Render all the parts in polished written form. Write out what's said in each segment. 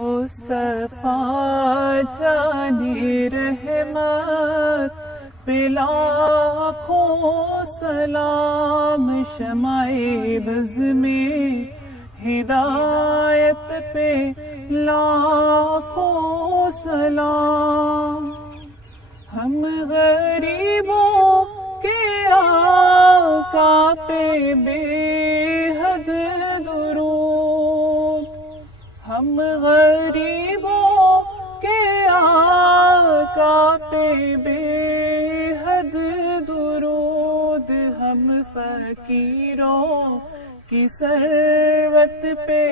مصطفیٰ جانی رحمت پہ لاکھوں سلام، شمع بز میں ہدایت پہ لاکھوں سلام۔ ہم غریبوں کے آقا پہ بے حد درود، ہم غریبوں کے آقا پہ بے حد درود، ہم فقیروں کی ثروت پہ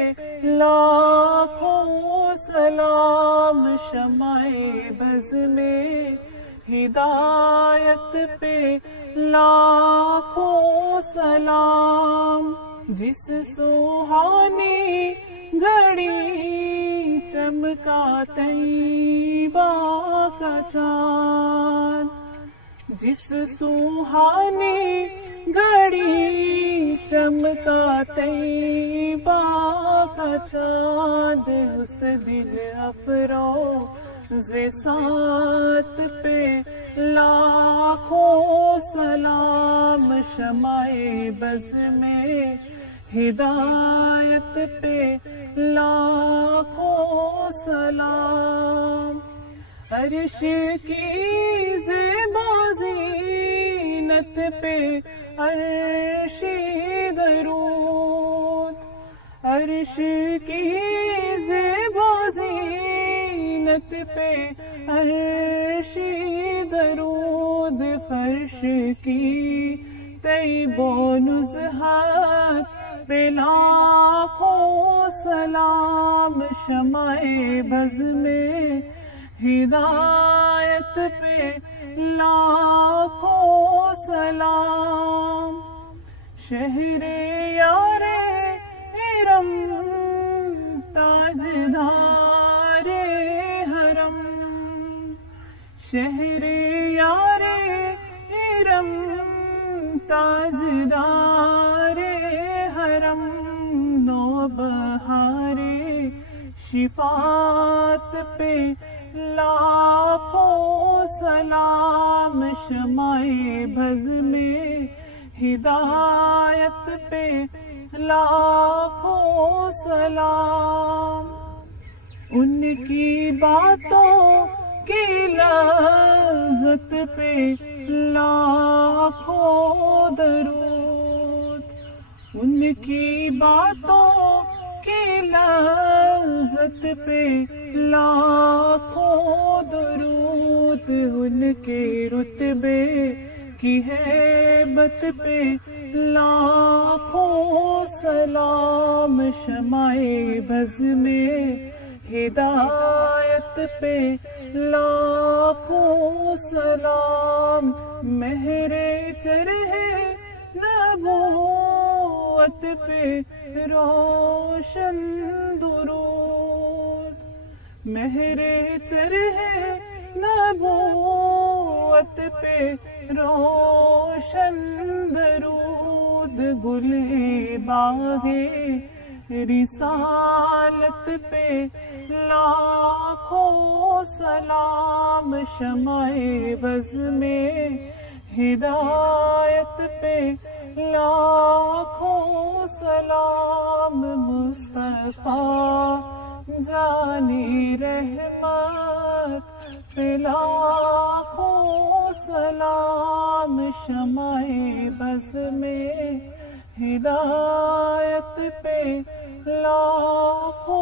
لاکھوں سلام، شمع بز میں ہدایت پہ لاکھوں سلام۔ جس سہانی گھڑی چمکا طیبہ کا چاند، جس سہانی گھڑی چمکا طیبہ کا چاند، اس دل افروز سات پہ لاکھوں سلام، شمع بز میں ہدایت پہ لاکھوں سلام۔ عرش کی زیبا زینت پہ عرشی درود، عرش کی زیبا زینت پہ عرشی درود، فرش کی طیب و نزہت پہ لاکھوں سلام، شمع بز میں ہدایت پہ لاکھوں سلام۔ شہر یار ارم تاجدار حرم، شہر یار ارم تاجدار حرم، نوبہار شفاعت پہ لاکھوں سلام، شمع بز میں ہدایت پہ لاکھوں سلام۔ ان کی باتوں کی لذت پہ لاکھوں درود، ان کی باتوں کی لذت پہ لاکھوں درود، ان کے رتبے کی ہیبت پہ لاکھوں سلام، شمع بز میں ہدایت پہ لاکھوں سلام۔ مہر چرح نبوت پہ روشن درود، مہر چرح نبوت پہ روشن درود، گل باغ رسالت پہ لاکھوں سلام، شمع بز میں ہدایت پہ لاکھوں سلام۔ مصطفیٰ جانی رحمت پہ لاکھوں سلام، شمع بز میں ہدایت پہ لاکھوں